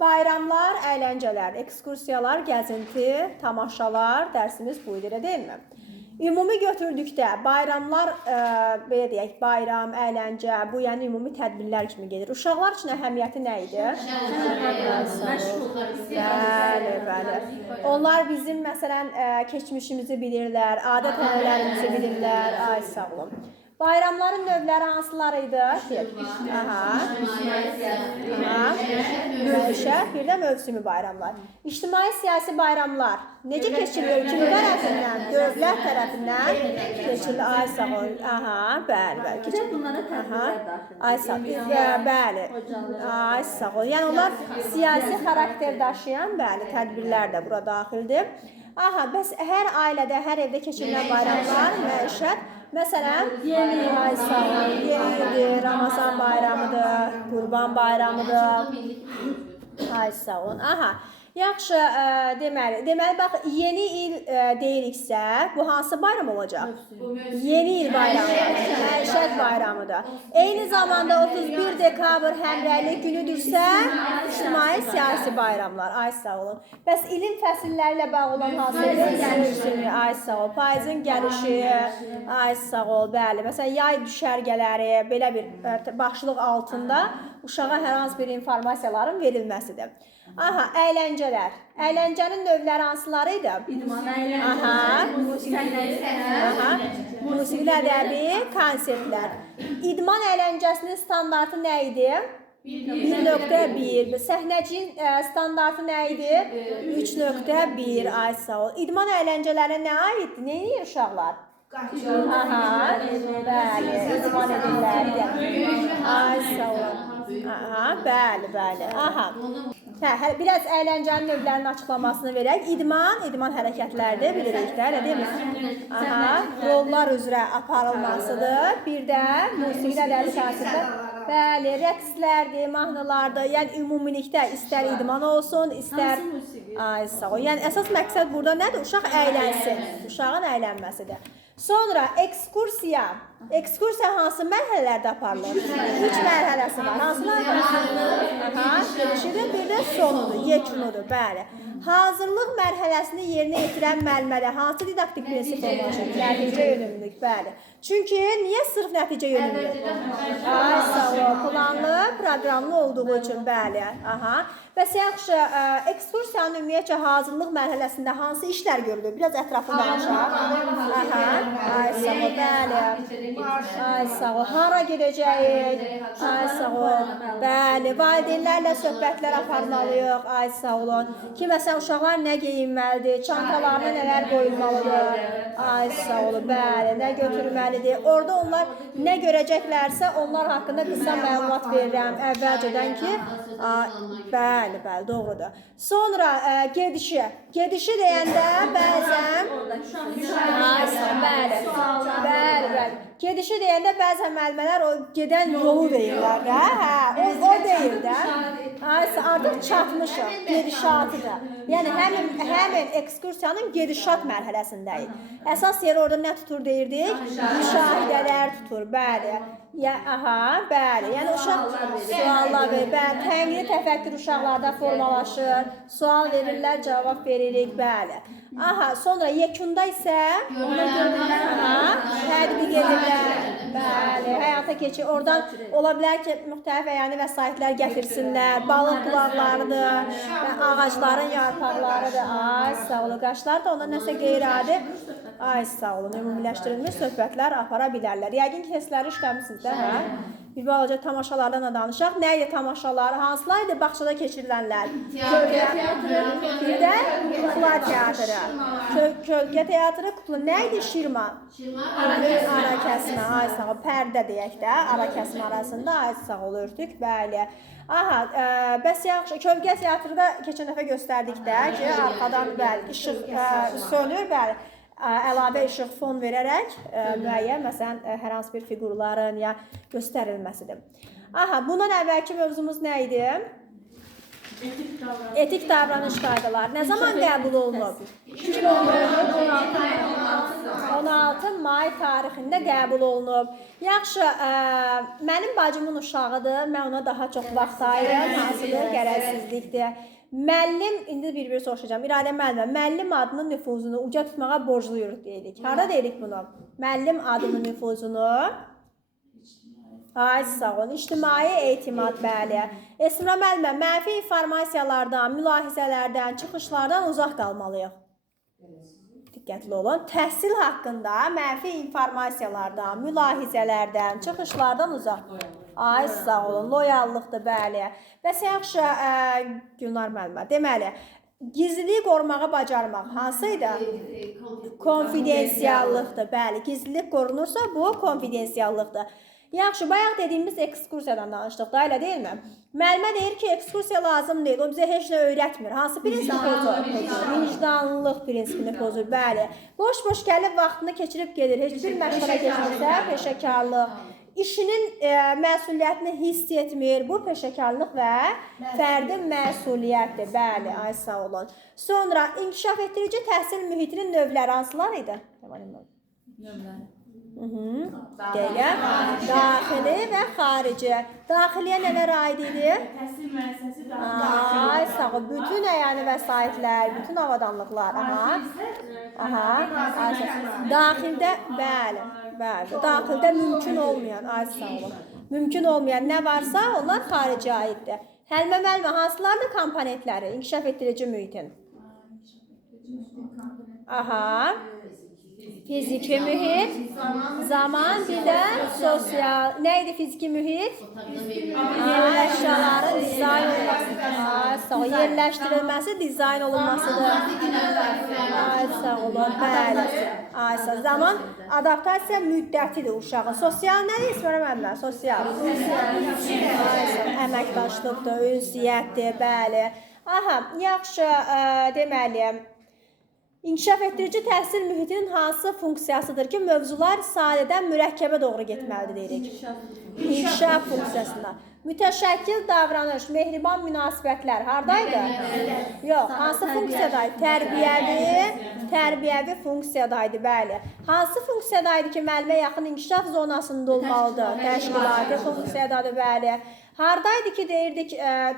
bayramlar, əyləncələr, ekskursiyalar, gəzinti, tamaşalar, dərsimiz bu idi, deyilmi? Ümumi götürdükdə bayramlar, belə deyək, bayram, əyləncə, bu yəni ümumi tədbirlər kimi gedir. Uşaqlar üçün əhəmiyyəti nə idi? Bəli, bəli. Onlar bizim, məsələn, keçmişimizi bilirlər, adət-ənənələrimizi bilirlər. Ay, sağ olun. Bayramların növləri hansılar idi? Bir də mövsümi bayramlar. İctimai-siyasi bayramlar necə keçirilir? Kim tərəfindən? Dövlət tərəfindən keçirilir. Ay, sağ olun. Bəli, bəli. Bunlara tədbirlər daxil. Ay, sağ olun. Bəli. Ay, sağ olun. Yəni, onlar siyasi xarakter daşıyan, bəli, tədbirlər də bura daxildir. Bəs hər ailədə, hər evdə keçirilən bayramlar, məişət, məsələn, yeni ildir, Ramazan bayramıdır, Qurban bayramıdır. Ay, sağ olun. Yaxşı, deməli, bax, yeni il deyiriksə, bu hansı bayram olacaq? Yeni il bayramıdır, məişət bayramıdır. Eyni zamanda 31 dekabr həmrəylik günüdürsə, ictimai-siyasi bayramlar. Ay, sağ olun. Bəs ilin fəsilləri ilə bağlı olan hansı mövsümü? Ay, sağ ol. Payızın gəlişi, ay, sağ ol, bəli. Məsələn, yay düşərgələri, belə bir başlıq altında uşağa hər hansı bir informasiyaların verilməsidir. Əyləncələr. Əyləncənin növləri hansıları idi? İdman əyləncələri, musiqili ədəbi, konsertlər. İdman əyləncəsinin standartı nə idi? 1.1. Səhnəciyin standartı nə idi? 3.1. Ay, sağ ol. İdman əyləncələri nə aiddir? Nə edir uşaqlar? Bəli, idman edirlər. Ay, sağ olun. Bəli, bəli. Biraz əyləncənin növlərinin açıqlamasını verək. İdman hərəkətlərdir, bilirik də, elə deyil? Rollar üzrə aparılmasıdır. Bir də musiqili ədəbi konsertlər. Bəli, rəqslərdir, mahnılardır. Yəni, ümumilikdə istər idman olsun, istər... Ay, sağ ol. Yəni, əsas məqsəd burada nədir? Uşaq əylənsin. Uşağın əylənməsidir. Sonra ekskursiya. Ekskursiya hansı mərhələlərdə aparılır? 3 mərhələsi var. Hansılar var? Girişidir, bir də sonudur, yekunudur, bəli. Hazırlıq mərhələsini yerinə yetirən müəllimədə hansı didaktik prinsip olmalıdır? Nəticə yönümlülük, bəli. Çünki niyə sırf nəticə yönümlülük? Ay, sağ ol, planlı, proqramlı olduğu üçün, bəli. Bəs yaxşı, ekskursiyanın ümumiyyətcə hazırlıq mərhələsində hansı işlər görülür? Biraz ətraflı danışaq. Ay, sağ ol, bəli. Ay, sağ ol, hara gedəcəyik? Ay, sağ ol, bəli. Valideynlərlə söhbətlər aparmalıyıq. Ay, sağ olun. Ki, məsələn, uşaqlar nə geyinməlidir? Çantalarına nələr qoyulmalıdır? Ay, sağ olun, bəli. Nə götürməlidir? Orada onlar nə görəcəklərsə, onlar haqqında qısa məlumat verirəm əvvəlcədən ki, bəli, doğrudur. Sonra gedişi. Gedişi deyəndə bəzən... Bəli. Gedişi deyəndə bəzən müəllimələr o gedən yolu deyirlər də. O deyir də. Artıq çatmışıq. Gedişatıdır. Yəni, həmin ekskursiyanın gedişat mərhələsindəyik. Əsas yeri orada nə tutur deyirdik? Müşahidələr tutur, bəli. Bəli. Yəni, uşaq suallar verir. Bəli, tənqidi təfəkkür uşaqlarda formalaşır. Sual verirlər, cavab veririk, bəli. Sonra yekunda isə tədbiq edirlər. Bəli, həyata keçir. Oradan ola bilər ki, müxtəlif əyani vəsaitlər gətirsinlər. Balıq qulaqlarıdır, ağacların yarpaqlarıdır. Ay, sağ olun. Qaşlar da ona nəsə qeyri-adi, ay, sağ olun, ümumiləşdirilmiş söhbətlər apara bilərlər. Yəqin ki, testləri işləmişsiniz də, Bir balaca tamaşalardan da danışaq. Nə idi tamaşalar? Hansılar idi bağçada keçirilənlər? Bir də kukla teatrı. Kölgə teatrı, kukla. Nə idi şirma? Ara kəsmə, ay sağ ol. Pərdə deyək də, ara kəsmə arasında, ay sağ ol, örtük, bəli. Bəs yaxşı, kölgə teatrda keçən dəfə göstərdik də ki, arxadan, bəli, işıq sönür, bəli. Əlavə işıq fon verərək müəyyən, məsələn, hər hansı bir fiqurların ya göstərilməsidir. Bundan əvvəlki mövzumuz nə idi? Etik davranış qaydaları nə zaman qəbul olunub? 16 may tarixində qəbul olunub. Yaxşı, mənim bacımın uşağıdır. Mən ona daha çox vaxt ayırıram. Hansıdır? Qərəzsizlikdir. Müəllim, indi bir-bir soruşacağım. İradə müəllimə, müəllim adının nüfuzunu uca tutmağa borcluyuruq deyirik. Harada deyirik bunu? Müəllim adının nüfuzunu ay sağ olun. İctimai etimad, bəli. Esmira müəllimə, mənfi informasiyalardan, mülahizələrdən, çıxışlardan uzaq qalmalıyıq. Diqqətli olun. Təhsil haqqında mənfi informasiyalardan, mülahizələrdən, çıxışlardan uzaq. Ay sağ olun. Loyallıqdır, bəli. Bəs yaxşı, Gülnar müəllimə, deməli, gizliliyi qorumağı bacarmaq hansıydı? Konfidensiallıqdır, bəli. Gizlilik qorunursa bu konfidensiallıqdır. Yaxşı, bayaq dediyimiz ekskursiyadan danışdıq da, elə deyilmi? Müəllimə deyir ki, ekskursiya lazım deyil, o bizə heç nə öyrətmir. Hansı prinsipi pozur? Vicdanlılıq prinsipini pozur, bəli. Boş-boş gəlib vaxtını keçirib gedir, heç bir məşğələ keçmirsə, peşəkarlıq. İşinin məsuliyyətini hiss etmir, bu peşəkarlıq və fərdi məsuliyyətdir, bəli, ay sağ olun. Sonra, inkişaf etdirici təhsil mühitinin növləri hansılar idi? Növləri. Deyək, daxili və xarici. Daxiliyə nələr aid idi? Təhsil müəssisəsi Ay sağ ol, bütün əyani vəsaitlər, bütün avadanlıqlar. Daxildə, bəli, daxildə mümkün olmayan, ay sağ olun. Mümkün olmayan nə varsa onlar xarici aiddir. Həlimə müəllimə, hansılardır komponentləri inkişaf etdirici mühitin? Fiziki mühit, zaman, bir də sosial. Nə idi fiziki mühit? Yerləşmələrin dizayn olunması. Yerləşdirilməsi, dizayn olunmasıdır. Ay sağ olun, bəli. Ay sağ. Zaman adaptasiya müddətidir uşağın. Sosial nədir? İsmərə müəllimə, sosial. Əməkdaşlıqdır, ünsiyyətdir, bəli. Aha, yaxşı, deməli, İnkişaf etdirici təhsil mühitinin hansı funksiyasıdır ki, mövzular sadədən mürəkkəbə doğru getməlidir deyirik. İnkişaf funksiyasında. Mütəşəkkil davranış, mehriban münasibətlər haradaydı? Yox, hansı funksiyadaydı? Tərbiyəvi funksiyadaydı, bəli. Hansı funksiyadaydı ki, müəllimə yaxın inkişaf zonasında olmalıdır? Təşkilati funksiyadadır, bəli. Haradaydı ki, deyirdik,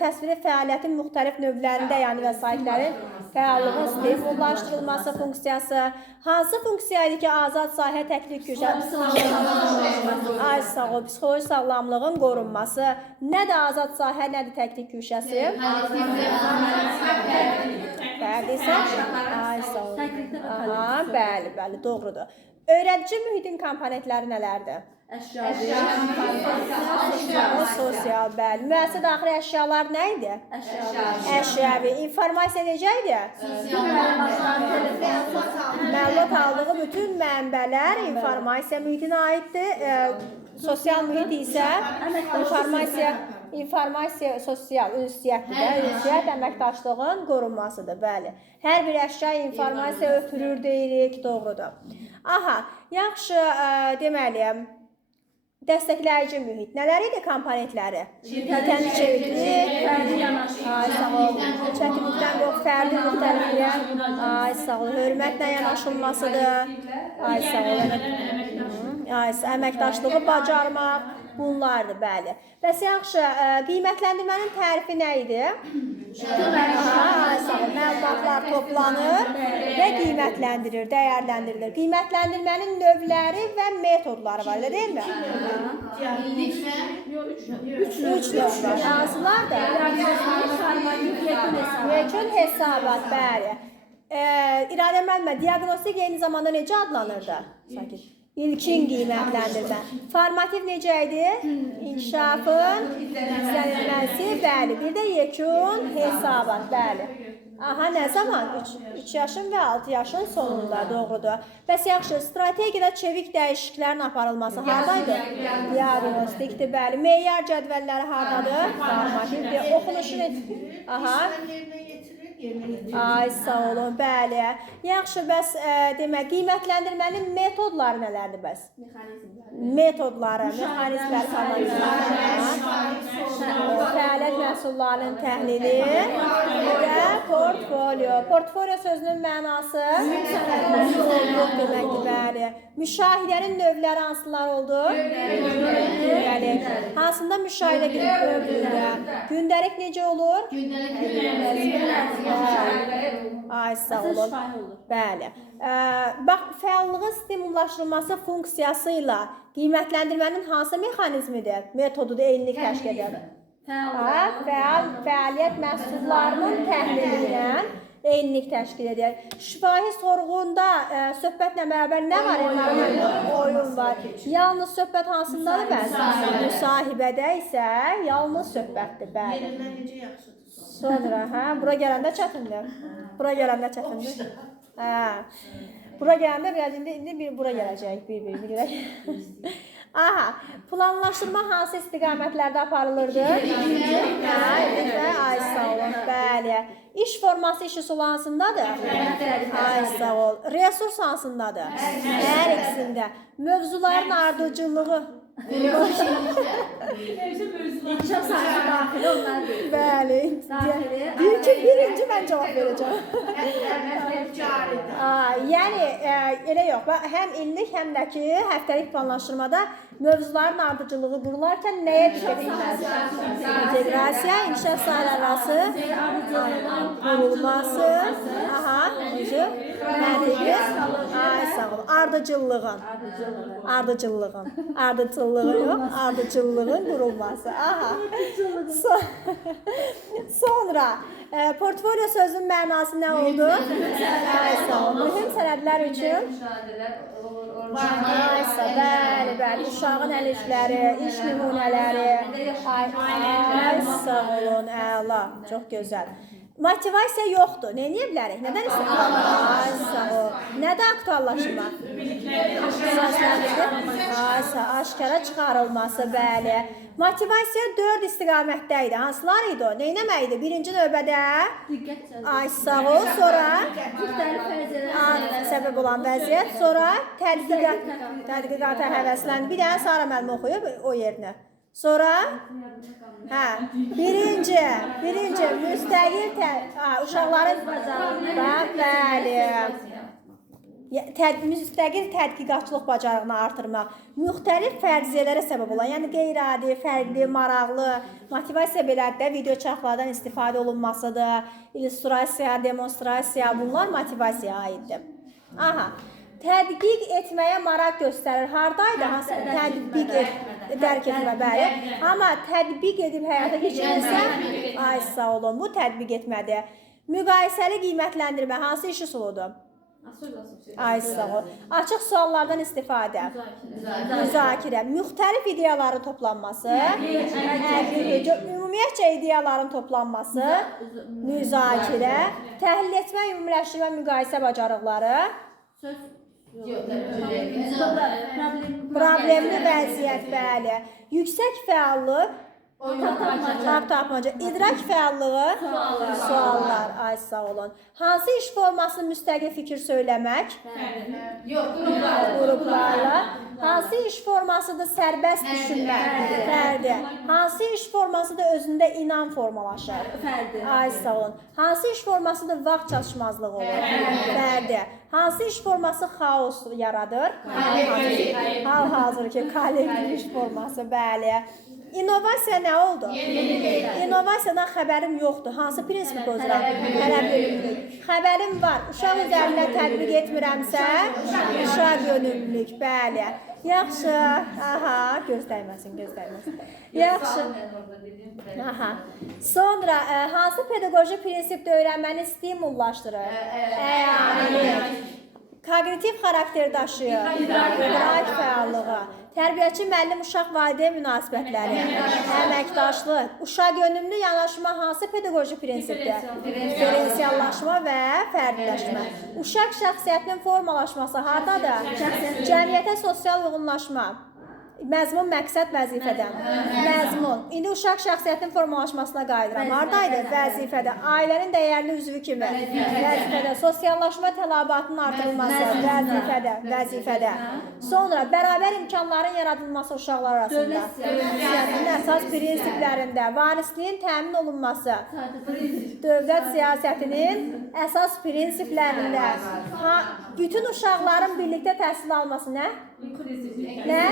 təsviri fəaliyyətin müxtəlif növlərində, yəni vəsaitlərin fəallığın stimullaşdırılması funksiyası. Hansı funksiyaydı ki, azad sahə təklif gücəsi? Ay sağ ol, psixoloji sağlamlığın qorunması. Nədir azad sahə, nədir təklif gücəsi? Bəli, ay sağ ol. Bəli, bəli, doğrudur. Öyrədici mühitin komponentləri nələrdir? Sosial, bəli. Müəssisə daxili əşyalar nə idi? Əşyavi. İnformasiya necə idi? Məlumat aldığı bütün mənbələr informasiya mühitinə aiddir. Sosial mühit isə informasiya sosial ünsiyyətdir də. Ünsiyyət əməkdaşlığın qorunmasıdır, bəli. Hər bir əşya informasiya ötürür deyirik, doğrudur. Aha, yaxşı, deməliyəm. Dəstəkləyici mühit. Nələr idi komponentləri? Çeviklik, çətinlikdən qorx, fərdi müxtəlifliyə, hörmətlə yanaşılmasıdır, əməkdaşlığı bacarmaq, bunlardır, bəli. Bəs yaxşı, qiymətləndirmənin tərifi nə idi? Məlumatlar toplanır və qiymətləndirir, dəyərləndirilir. Qiymətləndirmənin növləri və metodları var, elə deyilmi? Üç növ var. Hansılardır? Yekun hesabat, bəli. İradə müəllimə, diaqnostik eyni zamanda necə adlanırdı? İlkin qiymətləndirmə. Formativ necə idi? İnkişafın izlənilməsi, bəli. Bir də yekun hesabat, bəli. Aha, nə zaman? 3 yaşın və 6 yaşın sonunda, doğrudur. Bəs yaxşı, strategiyada çevik dəyişikliklərin aparılması haradaydı? Diagnostikdir, bəli. Meyyar cədvəlləri haradadır? Formativdir. Oxunuşun... Aha. Ay, sağ olun, bəli. Yaxşı, bəs demək, qiymətləndirmənin metodları nələrdir bəs? Metodları, mexanizmlər falan. Fəaliyyət məhsullarının təhlili və portfolio. Portfolio sözünün mənası yoxluq deməkdir, bəli. Müşahidənin növləri hansılar oldu? Bəli. Hansında müşahidə görülür? Gündəlik necə olur? Ay, sağ olun. Bəli. Bax, fəallığın stimullaşdırılması funksiyası ilə qiymətləndirmənin hansı mexanizmidir? Metodudur, eynilik təşkil edir. Fəaliyyət məhsullarının təhlili ilə eynilik təşkil edir. Şifahi sorğunda söhbətlə bərabər nə var? Oyun var. Yalnız söhbət hansındadır bəs? Müsahibədə isə yalnız söhbətdir, bəli. Sonra, bura gələndə çətindir. Bura gələndə çətindir. Bura gələndə biraz indi bura gələcək, bir. Aha, planlaşdırma hansı istiqamətlərdə aparılırdı? Ay, sağ olun, bəli. İş forması iş üsulu hansındadır? Ay, sağ ol. Resurs hansındadır? Hər ikisində. Mövzuların ardıcılığı. İnkişaf sahəsi daxili onlar deyil. Bəli. Birinci mən cavab verəcəm. Yəni, elə yox. Həm illik, həm də ki, həftəlik planlaşdırmada mövzuların ardıcılığı qurularkən nəyə diqqət etməlidir? İnteqrasiya, inkişaf sahələrarası qurulması, məntiqi, ay, sağ olun, ardıcıllığın qurulması, Sonra, portfolio sözünün mənası nə oldu? Ay, sağ olun, mühüm sənədlər üçün bəli, uşağın əl işləri, iş nümunələri, ay, sağ olun, əla, çox gözəl. Motivasiya yoxdur, nə edə bilərik? Nədən istifadə? Ay, sağ ol. Nədə aktuallaşma? Aşkara çıxarılması, bəli. Motivasiya 4 istiqamətdə idi. Hansılar idi o? Nə etmək idi? Birinci növbədə? Ay, sağ ol. Sonra? Səbəb olan vəziyyət. Sonra? Tədqiqata həvəsləndi. Bir dənə Sara müəllimə oxuyub o yerinə. Sonra? Birinci, müstəqil uşaqların müstəqil tədqiqatçılıq bacarığını artırmaq, müxtəlif fərziyyələrə səbəb olan, yəni qeyri-adi, fərqli, maraqlı, motivasiya belədir, video çarxlardan istifadə olunmasıdır, illüstrasiya, demonstrasiya, bunlar motivasiyaya aiddir. Tədqiq etməyə maraq göstərir. Haradaydı? Tədqiq dərk etmə, bəli. Amma tədqiq edib həyata keçirirsə, ay, sağ olun, bu tədqiq etmədir. Müqayisəli qiymətləndirmə hansı iş üsuludur? Ay, sağ ol. Açıq suallardan istifadə. Müzakirə. Müxtəlif ideyaların toplanması. Ümumiyyətcə ideyaların toplanması. Müzakirə. Təhlil etmə, ümumiləşdirmə, müqayisə bacarıqları. Problemli vəziyyət, bəli. Yüksək fəallıq, tapmaca, idrak fəallığı, suallar, ay, sağ olun. Hansı iş formasını müstəqil fikir söyləmək? Qruplarla. Hansı iş formasıdır sərbəst düşünmək? Fərdi. Hansı iş formasıdır özündə inam formalaşır? Fərdi. Ay, sağ olun. Hansı iş formasıdır vaxt çatışmazlığı olur? Fərdi. Hansı iş forması xaos yaradır? Hal-hazırki kollektiv iş forması, bəli. İnnovasiya nə oldu? İnnovasiyadan xəbərim yoxdur. Hansı prinsipi pozuram? Xəbərim var. Uşaq üzərində tətbiq etmirəmsə, uşaq yönümlülük, bəli. Yaxşı. Göstərməsin. Yaxşı. Sonra, hansı pedaqoji prinsipdə öyrənməni stimullaşdırır? Əyanilik. Kognitiv xarakter daşıyır. İdrak fəallığı. Tərbiyəçi, müəllim, uşaq, valideyn münasibətləri, əməkdaşlıq, uşaq yönümlü yanaşma hansı pedaqoji prinsipdir? Diferensiallaşma və fərdiləşmə. Uşaq şəxsiyyətinin formalaşması hardadır? Cəmiyyətə sosial uyğunlaşma. Məzmun, məqsəd, vəzifədən. Məzmun. İndi uşaq şəxsiyyətinin formalaşmasına qayıdıram. Haradaydı? Vəzifədə. Ailənin dəyərli üzvü kimi? Vəzifədə. Sosiallaşma tələbatının artırılması? Vəzifədə. Vəzifədə. Sonra bərabər imkanların yaradılması uşaqlar arasında. Dövlətin əsas prinsiplərində. Varisliyin təmin olunması. Dövlət siyasətinin əsas prinsiplərində. Bütün uşaqların birlikdə təhsil alması nə? Nə?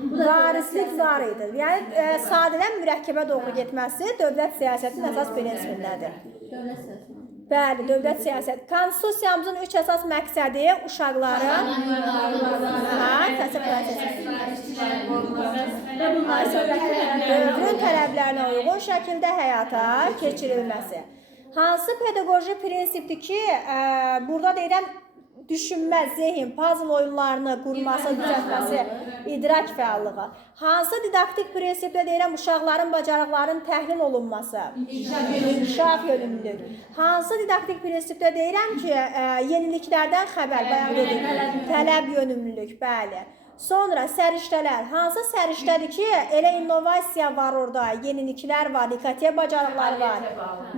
Varislik var idi. Yəni, sadədən mürəkkəbə doğru getməsi dövlət siyasətinin əsas prinsipindədir. Bəli, dövlət siyasəti. Konstitusiyamızın 3 əsas məqsədi uşaqların dövrün tələblərinə uyğun şəkildə həyata keçirilməsi. Hansı pedaqoji prinsipdir ki, burada deyirəm, düşünmə, zehin, puzzle oyunlarını qurması, düzəltməsi, idrak fəallığı. Hansı didaktik prinsiplə deyirəm, uşaqların bacarıqlarının təhlil olunması, inkişaf yönümlülük. Hansı didaktik prinsiplə deyirəm ki, yeniliklərdən xəbər, bayan dedik, tələb yönümlülük, bəli. Sonra səriştələr. Hansı səriştədir ki, elə innovasiya var orada, yeniliklər var, IKT bacarıqları var.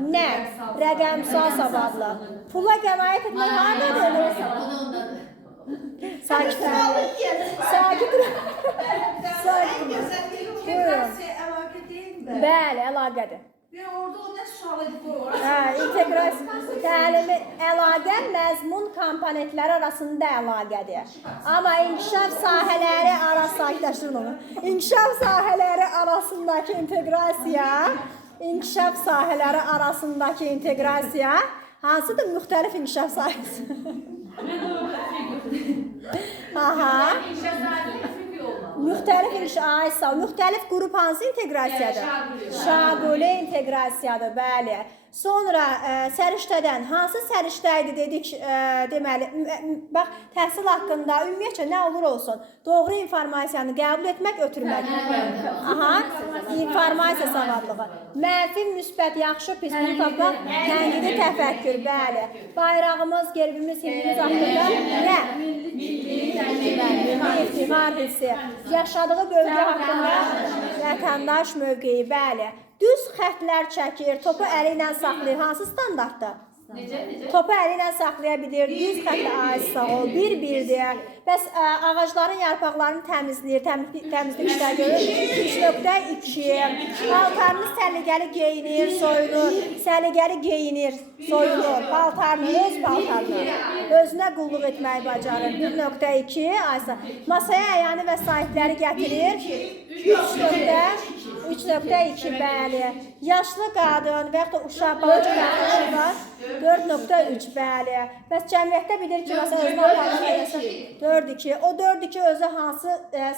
Nə? Rəqəmsal savadlı. Pula qənaət etmək haradadır? Sakit. Sakit. Bəli, əlaqədir. Və orada o nə sual edib o? İnteqrasiya, təlimi, əlaqə məzmun komponentləri arasında əlaqədir. Amma inkişaf sahələri sakitləşdirin onu. İnkişaf sahələri arasındakı inteqrasiya, hansıdır müxtəlif inkişaf sahəsi? Aha. Müxtəlif qrup hansı inteqrasiyadır? Şaquli inteqrasiyadır, bəli. Sonra səriştədən, hansı səriştə idi dedik, deməli, bax, təhsil haqqında ümumiyyətcə nə olur olsun, doğru informasiyanı qəbul etmək, ötürmək. Aha, informasiya savadlığı. Mənfi, müsbət, yaxşı, pis, bunu tapmaq, tənqidi təfəkkür, bəli. Bayrağımız, gerbimiz, himnimiz haqqında nə? Milli iftihar hissi. Yaşadığı bölgə haqqında vətəndaş mövqeyi, bəli. Düz xətlər çəkir, topu əli ilə saxlayır. Hansı standartdır? Topu əli ilə saxlaya bilir, düz xətlə aid sağ ol, bir-birdir. Bəs ağacların yarpaqlarını təmizləyir, təmizlik işləri görür. 3.2. Paltarını səliqəli geyinir, soyunur. Səliqəli geyinir, soyunur. Paltarını, öz paltarını. Özünə qulluq etməyi bacarır. 1.2. Masaya əyanı və sahibləri gətirir. 3.2, bəli. Yaşlı qadın və yaxud da uşaq, balaca qardaşı var. 4.3, bəli. Bəs cəmiyyətdə bilir ki, məsələn, özünə aparmaq eləsin. 4.2. O 4.2 özü hansı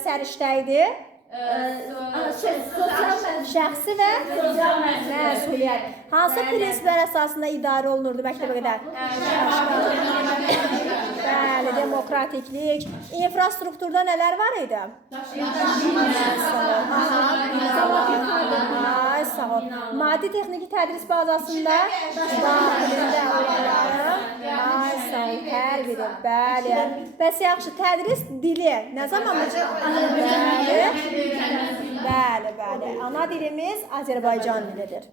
səriştə idi? Şəxsi və məsuliyyət. Hansı prinsiplər əsasında idarə olunurdu məktəbə qədər? Bəli, demokratiklik. İnfrastrukturda nələr var idi? Sağ ol. Maddi texniki tədris bazasında daxilində olanların sağ ol, hər biri, bəli. Bəs yaxşı, tədris dili nə zaman Bəli, bəli. Ana dilimiz Azərbaycan dilidir.